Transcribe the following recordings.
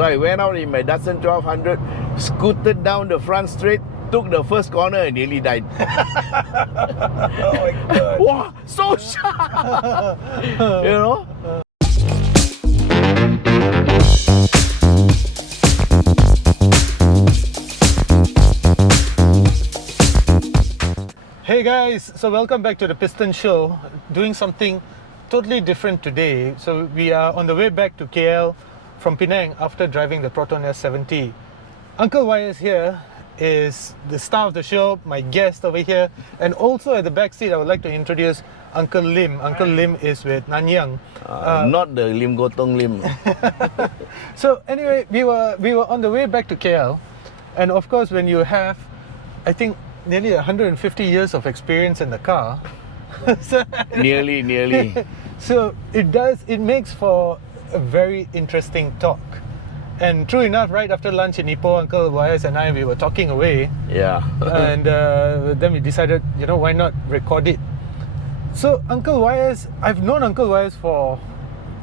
So I went out in my Datsun 1200, scooted down the front straight, took the first corner and nearly died. Oh my God. Wow, so sharp! You know? Hey guys, so welcome back to the Piston Show. Doing something totally different today. So we are on the way back to KL from Penang after driving the Proton S70. Uncle YS here is the star of the show, my guest over here, and also at the back seat I would like to introduce Uncle Lim. Uncle Lim is with Nanyang. Not the Lim Gotong Lim. So anyway, we were on the way back to KL, and of course when you have, I think, nearly 150 years of experience in the car. So, nearly. So it makes for a very interesting talk. And true enough, right after lunch in Ipoh, Uncle YS and I, we were talking away. Yeah. And then we decided, why not record it? So Uncle YS, I've known Uncle YS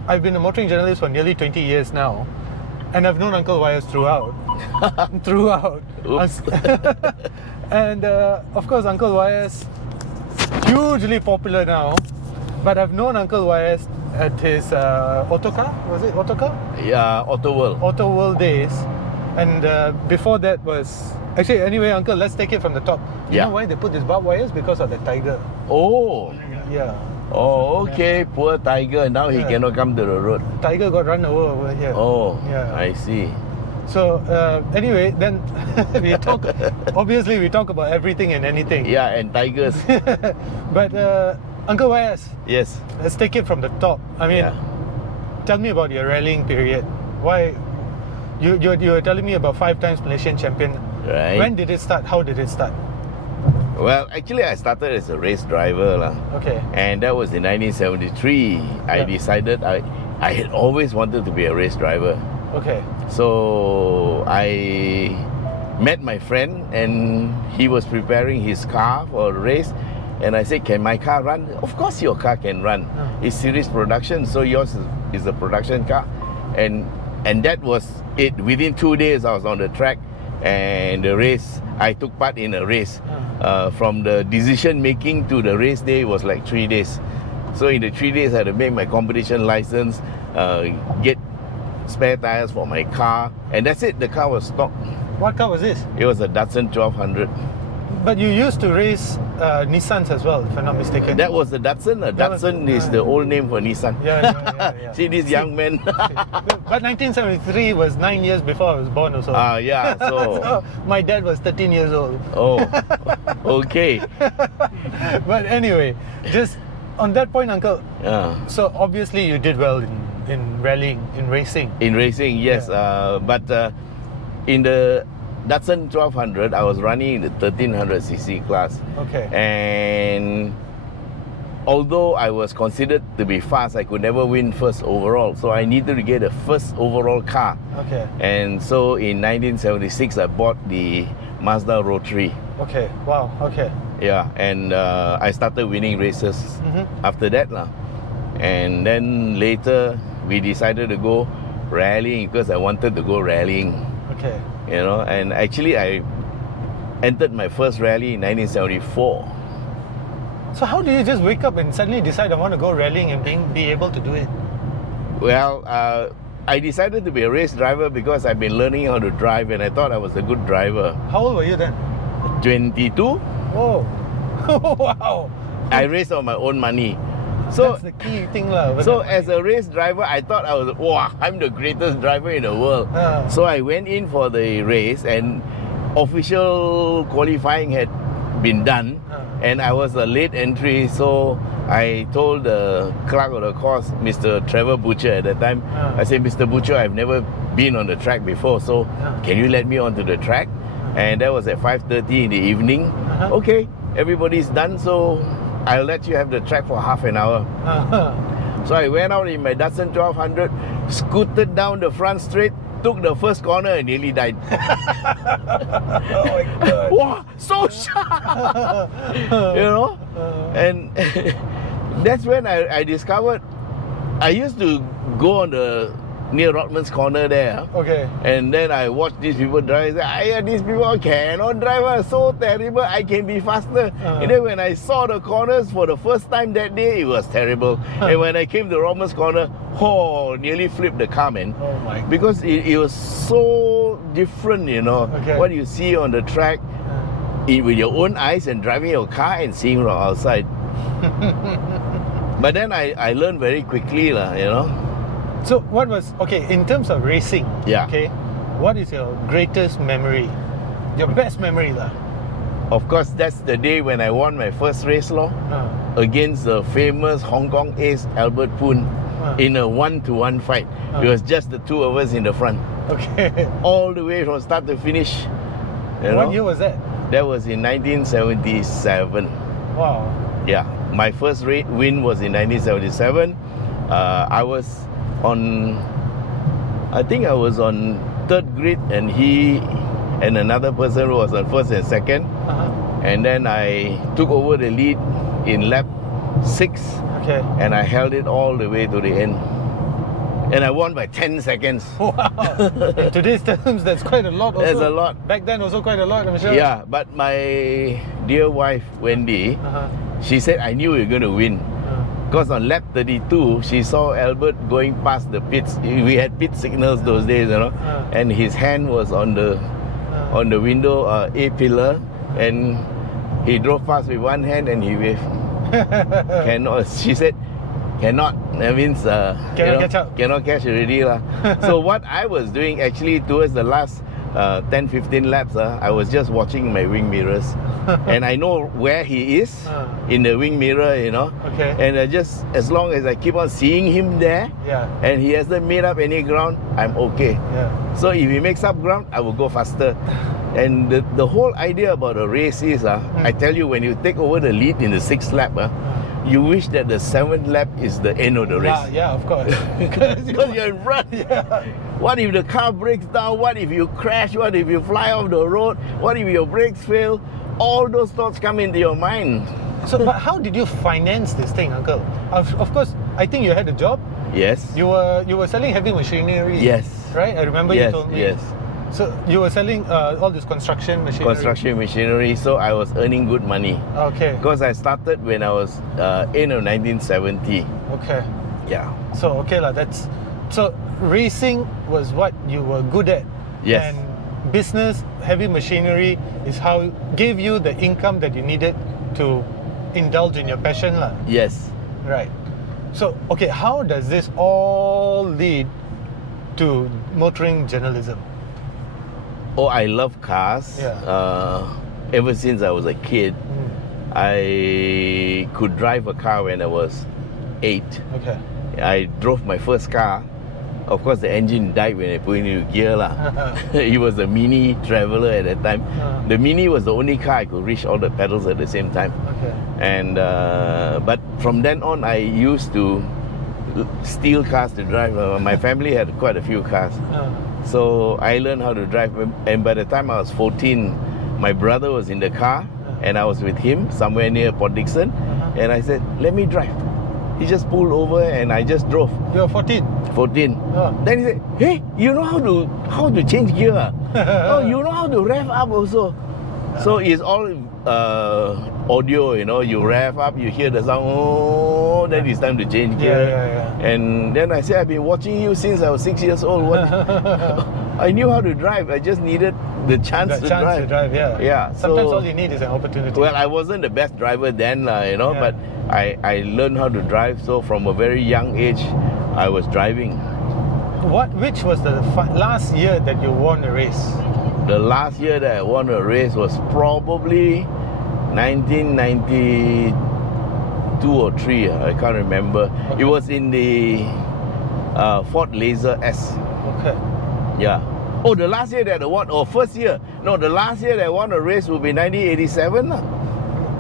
I've been a motoring journalist for nearly 20 years now. And I've known Uncle YS throughout. Oops. And of course, Uncle YS, hugely popular now. But I've known Uncle YS at his Autocar, was it Autocar? Yeah, Auto World. Auto World days. And before that was... Actually, anyway, Uncle, let's take it from the top. You know why they put these barbed wires? Because of the tiger. Oh. Yeah. Oh, okay. Poor tiger. Now he cannot come to the road. Tiger got run over here. Oh, yeah. I see. So anyway, then we talk about everything and anything. Yeah, and tigers. But Uncle YS, Yes. let's take it from the top. I mean, tell me about your rallying period. Why you were telling me about 5 times Malaysian champion. Right. When did it start? How did it start? Well, actually, I started as a race driver. Okay. And that was in 1973. I decided I had always wanted to be a race driver. Okay. So I met my friend and he was preparing his car for a race. And I said, can my car run? Of course your car can run. It's series production, so yours is a production car. And that was it. Within 2 days I was on the track and the race, I took part in a race. From the decision making to the race day was like 3 days. So in the 3 days I had to make my competition license, get spare tires for my car, and that's it. The car was stock. What car was this? It was a Datsun 1200. But you used to race Nissans as well, if I'm not mistaken. That was the Datsun. Datsun is the old name for Nissan. Yeah. See this young man. But 1973 was 9 years before I was born also. Yeah. So my dad was 13 years old. Oh, okay. But anyway, just on that point, Uncle. So obviously you did well in rallying, in racing. In racing, yes. But in the Datsun 1200, I was running in the 1300cc class. Okay. And although I was considered to be fast, I could never win first overall. So I needed to get a first overall car. Okay. And so in 1976, I bought the Mazda Rotary. Okay. Wow. Okay. Yeah, and I started winning races after that. And then later, we decided to go rallying because I wanted to go rallying. Okay. And actually I entered my first rally in 1974. So how do you just wake up and suddenly decide I want to go rallying and be able to do it? Well, I decided to be a race driver because I've been learning how to drive and I thought I was a good driver. How old were you then? 22. Oh. Wow. I raced on my own money. So that's the key thing lah. So as a race driver, I thought I'm the greatest driver in the world. So I went in for the race and official qualifying had been done and I was a late entry, so I told the clerk of the course, Mr. Trevor Butcher at that time, I said, Mr. Butcher, I've never been on the track before, so can you let me onto the track? And that was at 5:30 in the evening. Okay, everybody's done, so I'll let you have the track for half an hour. So I went out in my Datsun 1200, scooted down the front straight, took the first corner and nearly died. Oh my God. Wow, so sharp! And that's when I discovered I used to go on the near Rodman's Corner there. Okay. And then I watched these people drive. I said, these people cannot drive. So terrible. I can be faster. And then when I saw the corners for the first time that day, it was terrible. And when I came to Rodman's Corner, nearly flipped the car, man. Oh my. Because it was so different, you know. Okay. What you see on the track with your own eyes and driving your car and seeing from outside. But then I learned very quickly, you know. So what was, okay, in terms of racing, Yeah. okay, what is your greatest memory? Your best memory lah? Of course, that's the day when I won my first race against the famous Hong Kong ace Albert Poon in a 1-to-1 fight. It was just the two of us in the front. Okay. All the way from start to finish. What year was that? That was in 1977. Wow. Yeah, my first win was in 1977. I think I was on third grid, and he and another person was on first and second. And then I took over the lead in lap 6. Okay. And I held it all the way to the end. And I won by 10 seconds. Wow. In today's terms, that's quite a lot also. That's a lot. Back then also quite a lot, I'm sure. Yeah, but my dear wife, Wendy, she said, I knew you were going to win. Because on lap 32, she saw Albert going past the pits. We had pit signals those days, you know. And his hand was on the window A pillar, and he drove past with one hand and he waved. Cannot. She said, cannot. That means catch up. Cannot catch already lah. So what I was doing actually towards the last 10-15 laps, I was just watching my wing mirrors, and I know where he is in the wing mirror, you know. Okay. And just as long as I keep on seeing him there, and he hasn't made up any ground, I'm okay. Yeah. So if he makes up ground, I will go faster. And the whole idea about a race is, I tell you, when you take over the lead in the 6th lap, you wish that the 7th lap is the end of the race. Yeah, of course. Because you're in front. Yeah. What if the car breaks down? What if you crash? What if you fly off the road? What if your brakes fail? All those thoughts come into your mind. So, but how did you finance this thing, Uncle? Of course, I think you had a job. Yes. You were selling heavy machinery. Yes. Right? I remember you told me. Yes. So you were selling all this construction machinery. Construction machinery. So I was earning good money. Okay. Because I started when I was in 1970. Okay. Yeah. So okay lah. So racing was what you were good at. Yes. And business, heavy machinery is how gave you the income that you needed to indulge in your passion lah. Yes. Right. So okay, how does this all lead to motoring journalism? Oh, I love cars. Yeah. Ever since I was a kid, I could drive a car when I was 8. Okay. I drove my first car. Of course, the engine died when I put it into gear lah. It was a Mini Traveller at that time. The Mini was the only car I could reach all the pedals at the same time. Okay. And but from then on, I used to steal cars to drive. My family had quite a few cars. So I learned how to drive, and by the time I was 14, my brother was in the car, and I was with him somewhere near Port Dickson, and I said, let me drive. He just pulled over and I just drove. You were 14? 14. Then he said, hey, you know how to change gear? Oh, you know how to rev up also. So it's all audio, you know, you rev up, you hear the sound, then it's time to change gear. And then I said, I've been watching you since I was 6 years old. I knew how to drive, I just needed the chance to drive. Yeah. Sometimes all you need is an opportunity. Well, I wasn't the best driver then, you know, but I learned how to drive. So from a very young age, I was driving. Which was the last year that you won a race? The last year that I won a race was probably 1992 or 3. I can't remember. Okay. It was in the Ford Laser S. Okay. Yeah. Oh, the last year that I won, first year. No, the last year that I won a race will be 1987.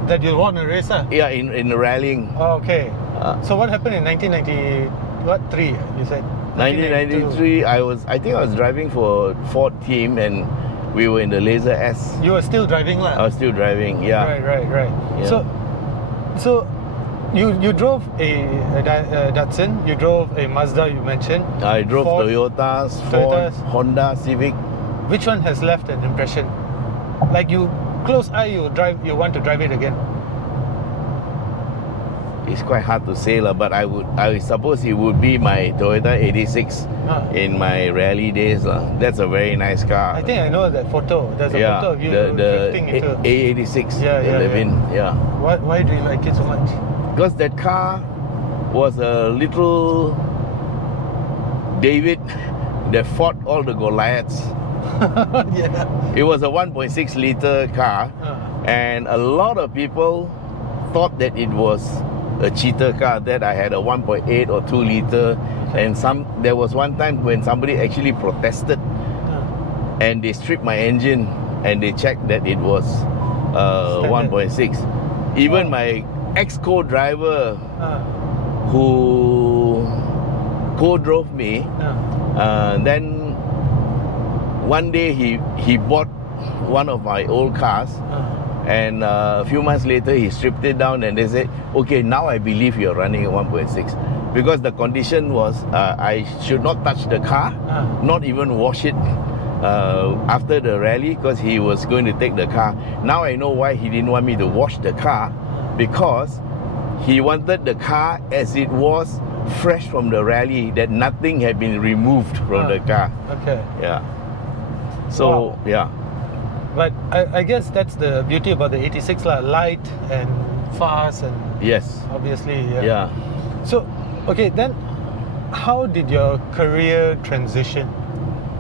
That you won a race? Yeah, in rallying. Oh, okay. So what happened in 1993, you said? 1993, I think I was driving for Ford team, and we were in the Laser S. You were still driving lah? I was still driving, yeah. Right. Yeah. So you drove a Datsun, you drove a Mazda, you mentioned. I drove Ford. Toyotas, Ford, Toyotas. Honda, Civic. Which one has left an impression? Like you close eye, you want to drive it again. It's quite hard to say, but I suppose it would be my Toyota 86 in my rally days. That's a very nice car. I think I know that photo. There's a photo of you the drifting into A86. Yeah, the yeah, Levin, yeah. Why do you like it so much? Because that car was a little David that fought all the Goliaths. Yeah. It was a 1.6 liter car, and a lot of people thought that it was a cheater car, that I had a 1.8 or 2 liter, and there was one time when somebody actually protested and they stripped my engine and they checked that it was 1.6. Even my ex-co-driver who co-drove me, then one day he bought one of my old cars, and a few months later he stripped it down and they said, okay, now I believe you're running a 1.6, because the condition was I should not touch the car, not even wash it after the rally, because he was going to take the car. Now I know why he didn't want me to wash the car, because he wanted the car as it was, fresh from the rally, that nothing had been removed from the car. Okay. Yeah. So, Wow. yeah. But I guess that's the beauty about the 86 lah, light and fast and Yes. obviously Yeah. So, okay, then how did your career transition?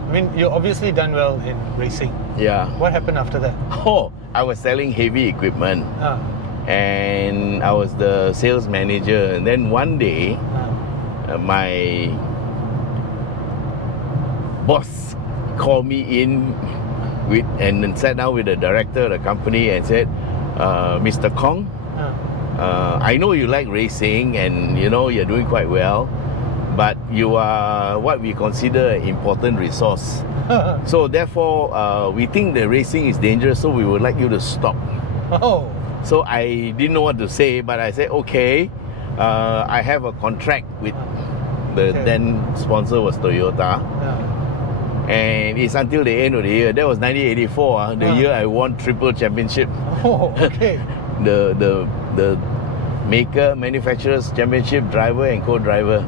I mean, you obviously done well in racing. Yeah. What happened after that? Oh, I was selling heavy equipment, and I was the sales manager. And then one day, my boss called me in and then sat down with the director of the company and said, Mr. Khong, I know you like racing and you know you're doing quite well, but you are what we consider an important resource. So therefore, we think the racing is dangerous, so we would like you to stop. Oh. So I didn't know what to say, but I said, okay, I have a contract with the then sponsor was Toyota. And it's until the end of the year. That was 1984, the year I won triple championship. Oh, okay. the manufacturer's championship, driver and co-driver.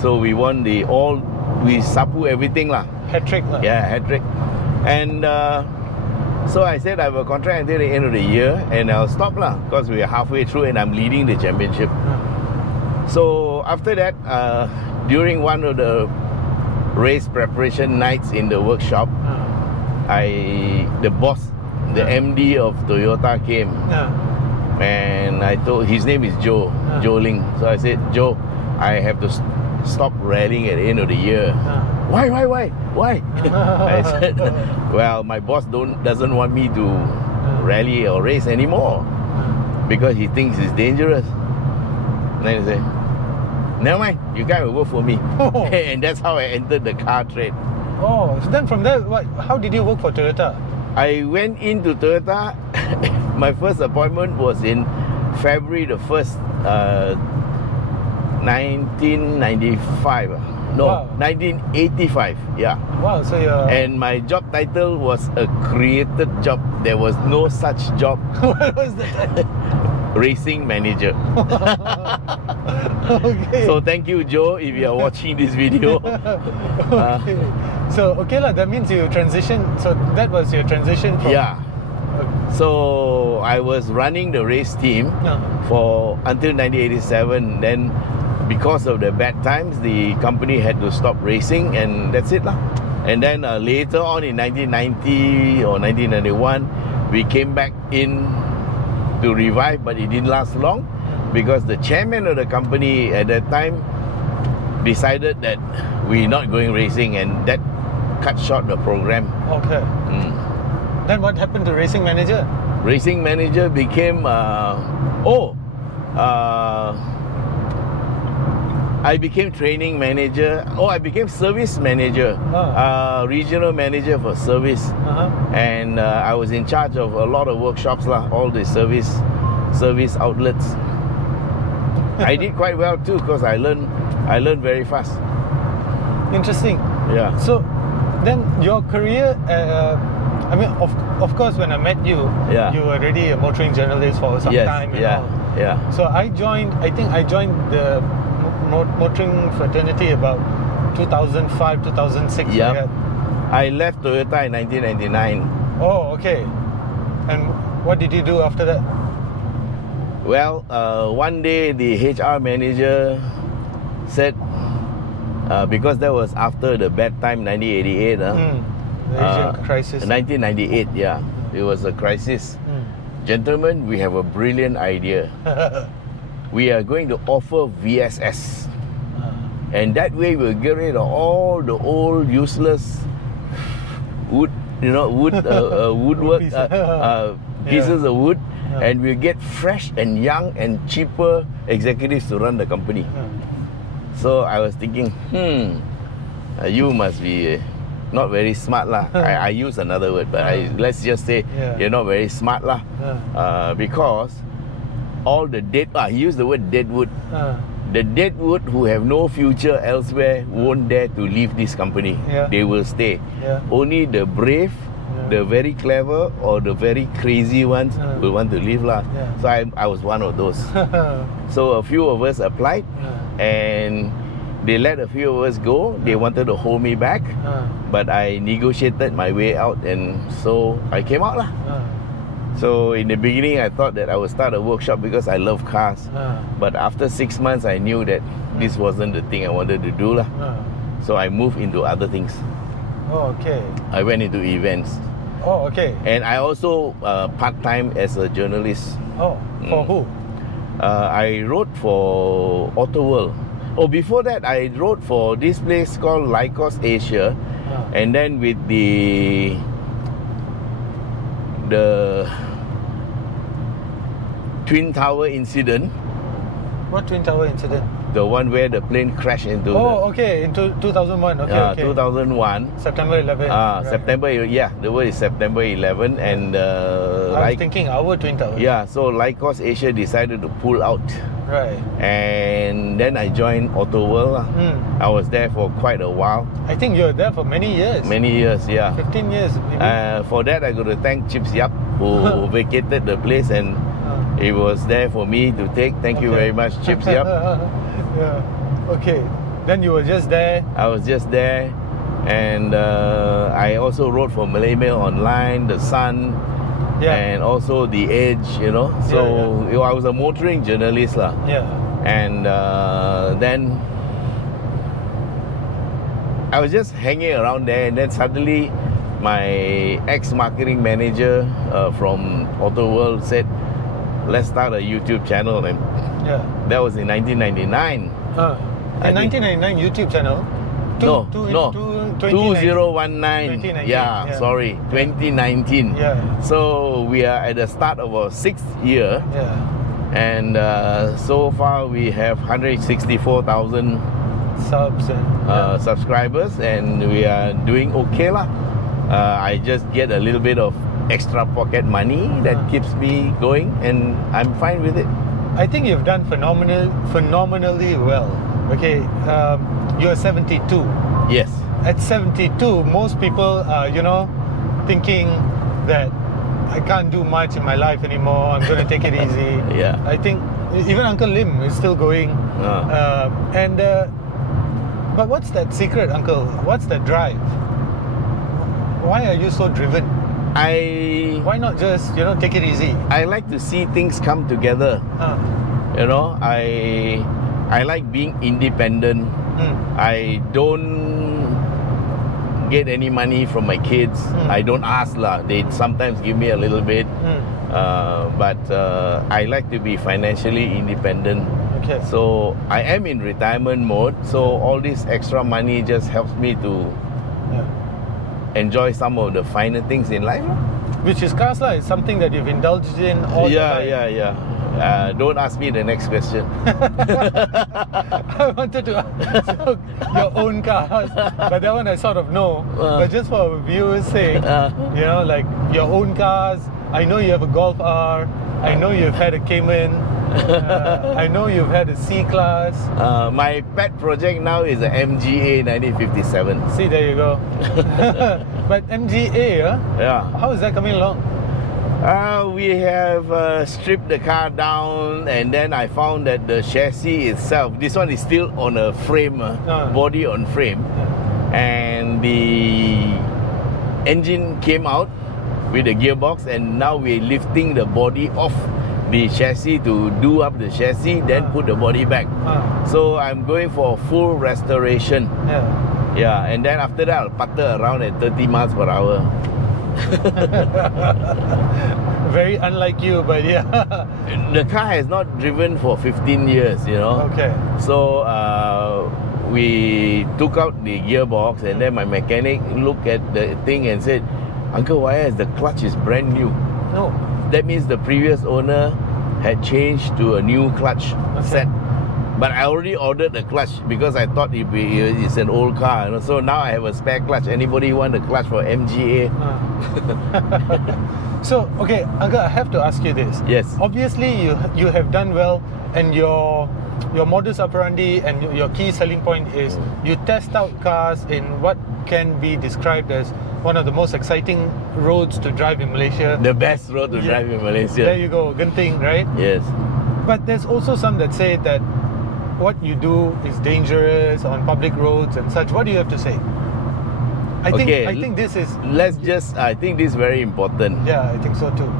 So we won we sapu everything lah. Hat-trick lah. Yeah, hat-trick. And so I said I have a contract until the end of the year and I'll stop lah, because we are halfway through and I'm leading the championship. So after that, during one of the race preparation nights in the workshop, the boss, the MD of Toyota came, and I told, his name is Joe Ling. So I said, Joe, I have to stop rallying at the end of the year. Why? I said, well, my boss doesn't want me to rally or race anymore because he thinks it's dangerous. And then he said, never mind, you guys will work for me. And that's how I entered the car trade. Oh, so then from there, how did you work for Toyota? I went into Toyota. My first appointment was in February the 1st, 1995. No, Wow. 1985. Yeah. Wow, so you're... And my job title was a created job. There was no such job. What was that? Racing manager. Okay. So thank you, Joe, if you are watching this video. Okay. So, okay lah, that means you transitioned. So that was your transition from... Yeah. So I was running the race team for until 1987. Then because of the bad times, the company had to stop racing, and that's it lah. And then later on in 1990 or 1991, we came back in to revive, but it didn't last long because the chairman of the company at that time decided that we're not going racing, and that cut short the program. Okay. Then what happened to racing manager? Racing manager became I became training manager. I became service manager, regional manager for service. And I was in charge of a lot of workshops lah, all the service outlets. I did quite well too because I learned very fast. Interesting. Yeah. So, then your career, I mean, of course, when I met you, Yeah. you were already a motoring journalist for some Yes. time. Yeah. Yeah. So I think I joined the motoring fraternity about 2005, 2006. Yep. like that. I left Toyota in 1999. Oh, okay. And what did you do after that? Well, one day the HR manager said, because that was after the bad time 1988, The Asian crisis. 1998, yeah, it was a crisis. Gentlemen, we have a brilliant idea. We are going to offer VSS, and that way we'll get rid of all the old useless woodwork pieces of wood, and we'll get fresh and young and cheaper executives to run the company. So I was thinking, you must be not very smart lah. I use another word, but let's just say you're not very smart lah. Because all the he used the word dead wood. The dead wood who have no future elsewhere won't dare to leave this company. They will stay. Only the brave, the very clever, or the very crazy ones will want to leave lah. So I was one of those. So a few of us applied, and they let a few of us go. They wanted to hold me back, but I negotiated my way out, and so I came out lah. So in the beginning, I thought that I would start a workshop because I love cars. But after 6 months, I knew that this wasn't the thing I wanted to do lah. So I moved into other things. Oh, okay. I went into events. Oh, okay. And I also part-time as a journalist. Oh, for who? I wrote for AutoWorld. Oh, before that, I wrote for this place called Lycos Asia. And then with the Twin Tower incident. What Twin Tower incident? The one where the plane crashed into okay, in 2001. Okay, 2001. September 11. Right. September, the word is September 11. And I was thinking our Twin Tower. Yeah, so Lycos Asia decided to pull out. Right. And then I joined AutoWorld. I was there for quite a while. I think you were there for many years. Many years, yeah. 15 years maybe. For that, I got to thank Chips Yap, who vacated the place, and it was there for me to take. Thank you very much, Chips Yap. Okay. Then you were just there. I was just there. And I also wrote for Malay Mail Online, The Sun, and also The Edge, So I was a motoring journalist lah. And then I was just hanging around there, and then suddenly my ex-marketing manager from AutoWorld said, let's start a YouTube channel. And that was in 1999. In 1999 YouTube channel? 2019. Sorry, 2019. So we are at the start of our 6th year. And so far we have 164,000 subs and subscribers, and we are doing okay lah. I just get a little bit of extra pocket money that keeps me going, and I'm fine with it. I think you've done phenomenally well. Okay, you're 72. Yes. At 72, most people are, thinking that I can't do much in my life anymore. I'm going to take it easy. I think even Uncle Lim is still going. But what's that secret, Uncle? What's the drive? Why are you so driven? Why not just, take it easy? I like to see things come together. I like being independent. I don't get any money from my kids. I don't ask lah. They sometimes give me a little bit. But I like to be financially independent. So I am in retirement mode. So all this extra money just helps me to enjoy some of the finer things in life. Which is cars lah. It's something that you've indulged in all the time. Don't ask me the next question. I wanted to ask your own cars, but that one I sort of know. But just for our viewers' sake, like your own cars. I know you have a Golf R. I know you've had a Cayman. I know you've had a C-Class. My pet project now is a MGA 1957. See, there you go. But MGA, Yeah. how is that coming along? We have stripped the car down, and then I found that the chassis itself, this one is still on a frame, body on frame, and the engine came out with the gearbox, and now we're lifting the body off the chassis to do up the chassis, then put the body back. So I'm going for full restoration. Yeah, and then after that I'll putter around at 30 miles per hour. Very unlike you, but yeah. The car has not driven for 15 years, you know. Okay. So we took out the gearbox, and then my mechanic looked at the thing and said, "Uncle YS, the clutch is brand new." No. That means the previous owner had changed to a new clutch set. But I already ordered the clutch because I thought it's an old car, you know? So now I have a spare clutch. Anybody want a clutch for MGA? So, okay, Uncle, I have to ask you this. Yes. Obviously, you have done well, and your modus operandi and your key selling point is you test out cars in what can be described as one of the most exciting roads to drive in Malaysia. The best road to drive in Malaysia. There you go, Genting, right? Yes. But there's also some that say that what you do is dangerous on public roads and such. What do you have to say? I think this is... I think this is very important. Yeah, I think so too.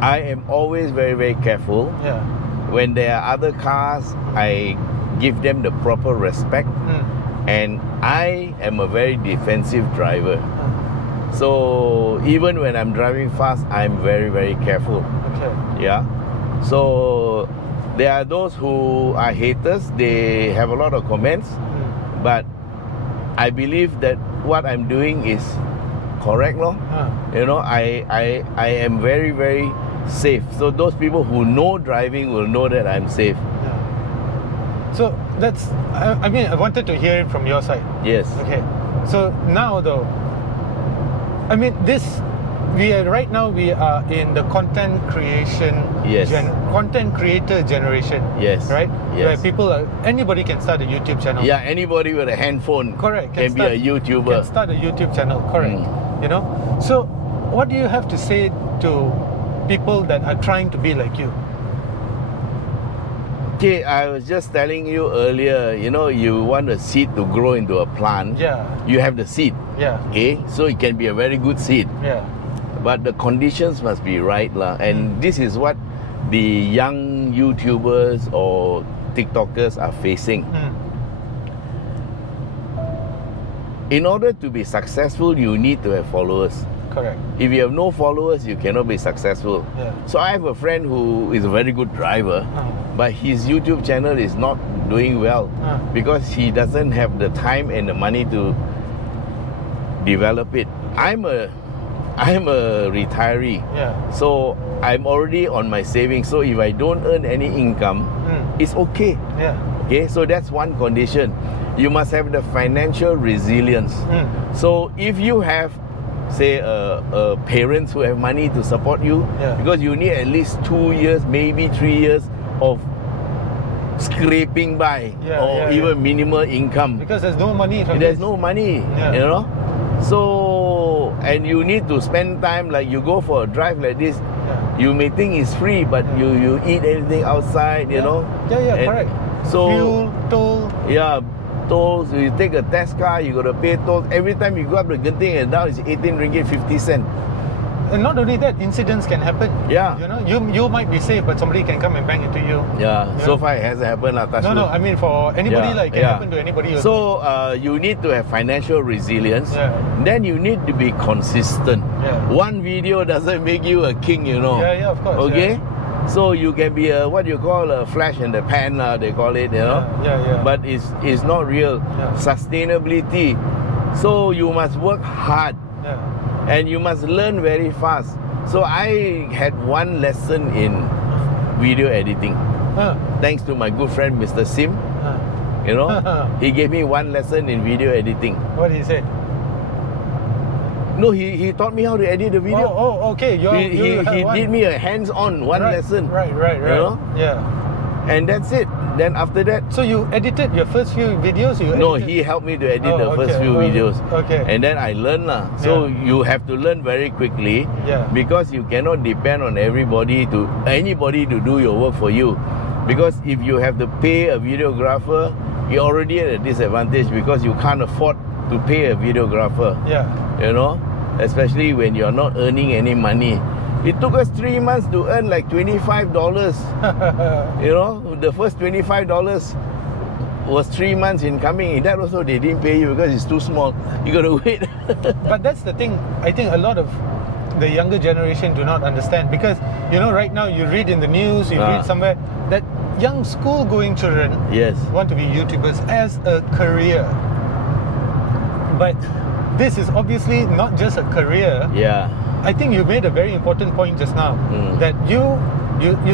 I am always very, very careful. Yeah. When there are other cars, I give them the proper respect. And I am a very defensive driver. So even when I'm driving fast, I'm very, very careful. Okay. Yeah. So there are those who are haters. They have a lot of comments. But I believe that what I'm doing is correct, no? You know, I am very, very safe. So those people who know driving will know that I'm safe. So that's, I mean, I wanted to hear it from your side. Yes. Okay. So now though, I mean, right now we are in the content creation, content creator generation. Yes. Right? Yes. Where anybody can start a YouTube channel. Yeah, anybody with a handphone can be a YouTuber. Can start a YouTube channel, correct. You know? So what do you have to say to people that are trying to be like you? Okay, I was just telling you earlier, you know, you want a seed to grow into a plant. Yeah. You have the seed. Yeah. Okay, so it can be a very good seed. Yeah. But the conditions must be right, lah. And this is what the young YouTubers or TikTokers are facing. In order to be successful, you need to have followers. Correct. If you have no followers, you cannot be successful. Yeah. So I have a friend who is a very good driver, but his YouTube channel is not doing well because he doesn't have the time and the money to develop it. I'm a retiree, so I'm already on my savings. So if I don't earn any income, it's okay. Yeah. Okay, so that's one condition. You must have the financial resilience. So if you have, say, parents who have money to support you, because you need at least 2 years, maybe 3 years of scraping by, even minimal income. Because there's no money. There's no money, you know. So, and you need to spend time, like you go for a drive like this, you may think it's free, but you eat anything outside, you know. Yeah, correct. So, fuel, toll. Yeah, tolls. You take a test car, you got to pay tolls. Every time you go up to Genting and down, it's 18 ringgit 50 cents. And not only that, incidents can happen. Yeah. You know, you might be safe, but somebody can come and bang into you. Yeah. So far it hasn't happened. No, I mean for anybody, it can happen to anybody. So you need to have financial resilience. Then you need to be consistent. One video doesn't make you a king, you know. Yeah, of course. Okay. So you can be what you call a flash in the pan, they call it, you know. But it's not real. Sustainability. So you must work hard. And you must learn very fast. So I had one lesson in video editing. Thanks to my good friend Mr. Sim. You know, he gave me one lesson in video editing. What did he say? No, he taught me how to edit the video. Oh, okay. He did me a hands-on lesson. Right. You know? Yeah. And that's it. Then after that, So you edited your first few videos? no, he helped me to edit the first few videos. Okay. And then I learned lah. So you have to learn very quickly. Yeah. Because you cannot depend on anybody to do your work for you. Because if you have to pay a videographer, you're already at a disadvantage because you can't afford to pay a videographer. Yeah. You know, especially when you're not earning any money. It took us 3 months to earn like $25. You know, the first $25 was 3 months in coming. That also they didn't pay you because it's too small. You got to wait. But that's the thing. I think a lot of the younger generation do not understand because, you know, right now you read in the news, you read somewhere that young school-going children Yes. want to be YouTubers as a career. But this is obviously not just a career. Yeah. I think you made a very important point just now that you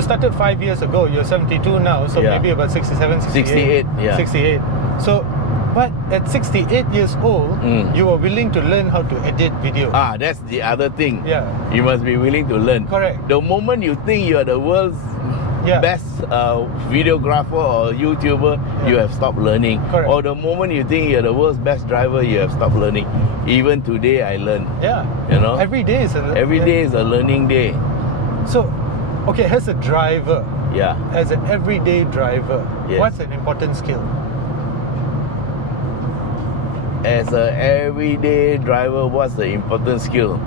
started 5 years ago. You're 72 now, so maybe about 67, 68. 68, yeah. 68. So, but at 68 years old, you were willing to learn how to edit video. That's the other thing. Yeah. You must be willing to learn. Correct. The moment you think you're the world's best videographer or YouTuber, you have stopped learning. Correct. Or the moment you think you're the world's best driver, you have stopped learning. Even today, I learn. Yeah. You know, Every day is every day is a learning day. So, okay, as a driver, Yeah. as an everyday driver, Yes. what's an important skill? As an everyday driver, what's the important skill?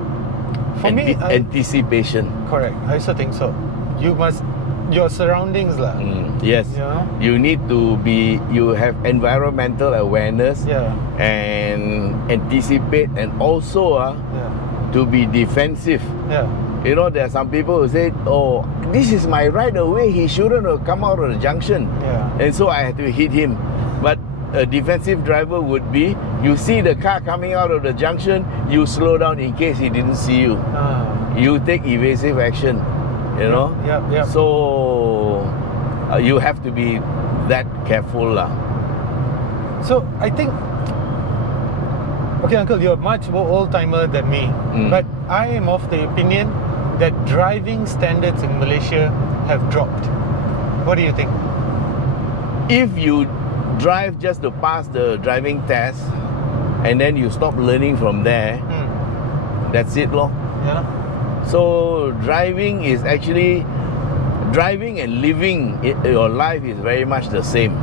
For me, anticipation. correct. I also think so. You must, your surroundings lah. Yes. You know? You have environmental awareness Yeah. and anticipate, and also Yeah. to be defensive. Yeah. You know, there are some people who say, oh, this is my right of way, he shouldn't have come out of the junction. Yeah. And so I had to hit him. But a defensive driver would be, you see the car coming out of the junction, you slow down in case he didn't see you. You take evasive action, you know. Yeah. So you have to be that careful lah. So I think, okay, Uncle, you're much more old-timer than me, but I am of the opinion that driving standards in Malaysia have dropped. What do you think? If you drive just to pass the driving test and then you stop learning from there, that's it lor. Yeah. So driving is actually, driving and living your life is very much the same.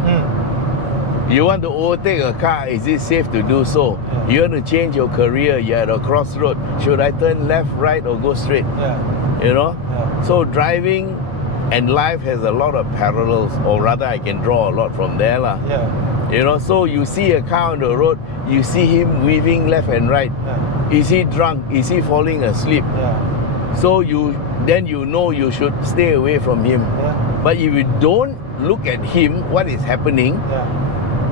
You want to overtake a car, is it safe to do so? Yeah. You want to change your career, you're at a crossroad, should I turn left, right or go straight? Yeah. You know? Yeah. So driving and life has a lot of parallels, or rather I can draw a lot from there lah. Yeah. You know, so you see a car on the road, you see him weaving left and right. Yeah. Is he drunk? Is he falling asleep? Yeah. So then you know you should stay away from him. Yeah. But if you don't look at him, what is happening, Yeah.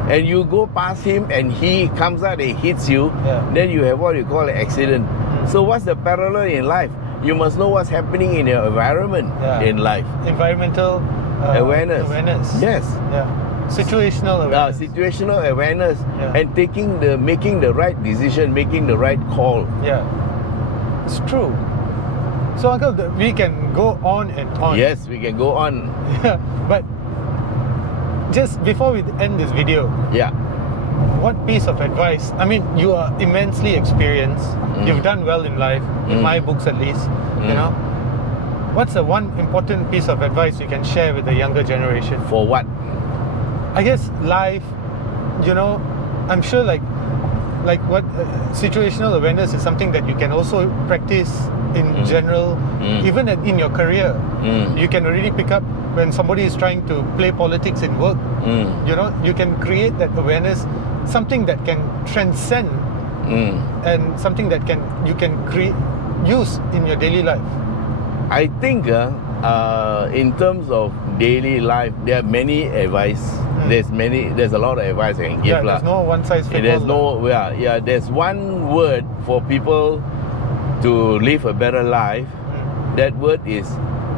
and you go past him and he comes out and hits you, then you have what you call an accident. So what's the parallel in life? You must know what's happening in your environment in life. Environmental Awareness. Yes. Yeah. Situational awareness. Situational awareness and making the right decision, making the right call. Yeah. It's true. So, Uncle, we can go on and on. Yes, we can go on. Yeah. But just before we end this video, what piece of advice? I mean, you are immensely experienced. You've done well in life, in my books at least. You know, what's the one important piece of advice you can share with the younger generation? For what? I guess life. You know, I'm sure like what situational awareness is something that you can also practice in general, even in your career. You can already pick up when somebody is trying to play politics in work. You know, you can create that awareness, something that can transcend and something that you can use in your daily life. I think in terms of daily life, there are many advice. There's a lot of advice I can give. There's no one size fits all. There's one word for people to live a better life. That word is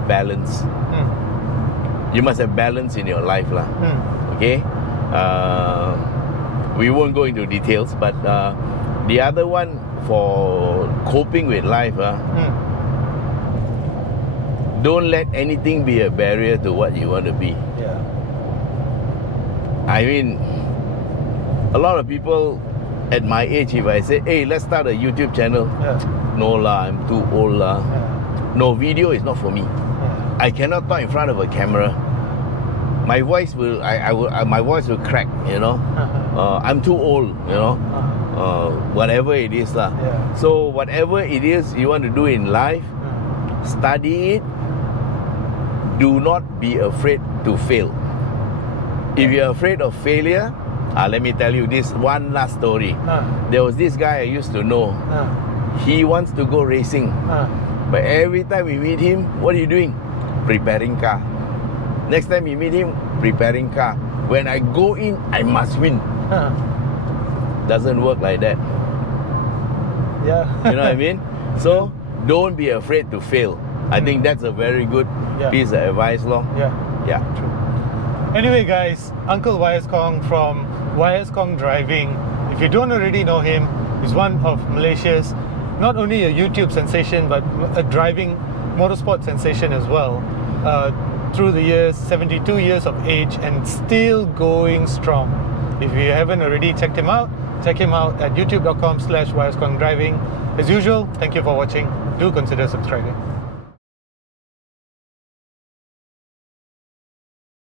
balance. You must have balance in your life lah. Okay. We won't go into details, but the other one for coping with life, don't let anything be a barrier to what you want to be. Yeah. I mean, a lot of people at my age, if I say, hey, let's start a YouTube channel, no lah, I'm too old lah. No, video is not for me. I cannot talk in front of a camera. My voice will, my voice will crack, you know. I'm too old, you know. Whatever it is lah. So whatever it is you want to do in life, study it. Do not be afraid to fail. If you're afraid of failure, let me tell you this one last story. There was this guy I used to know. He wants to go racing. But every time we meet him, what are you doing? Preparing car. Next time we meet him, preparing car. When I go in, I must win. Doesn't work like that. Yeah. You know what I mean? So don't be afraid to fail. I think that's a very good piece of advice, lor. Yeah, true. Anyway, guys, Uncle YS Khong from YS Khong Driving. If you don't already know him, he's one of Malaysia's not only a YouTube sensation but a driving motorsport sensation as well. Through the years, 72 years of age and still going strong. If you haven't already check him out at youtube.com/YS Khong Driving. As usual, thank you for watching. Do consider subscribing.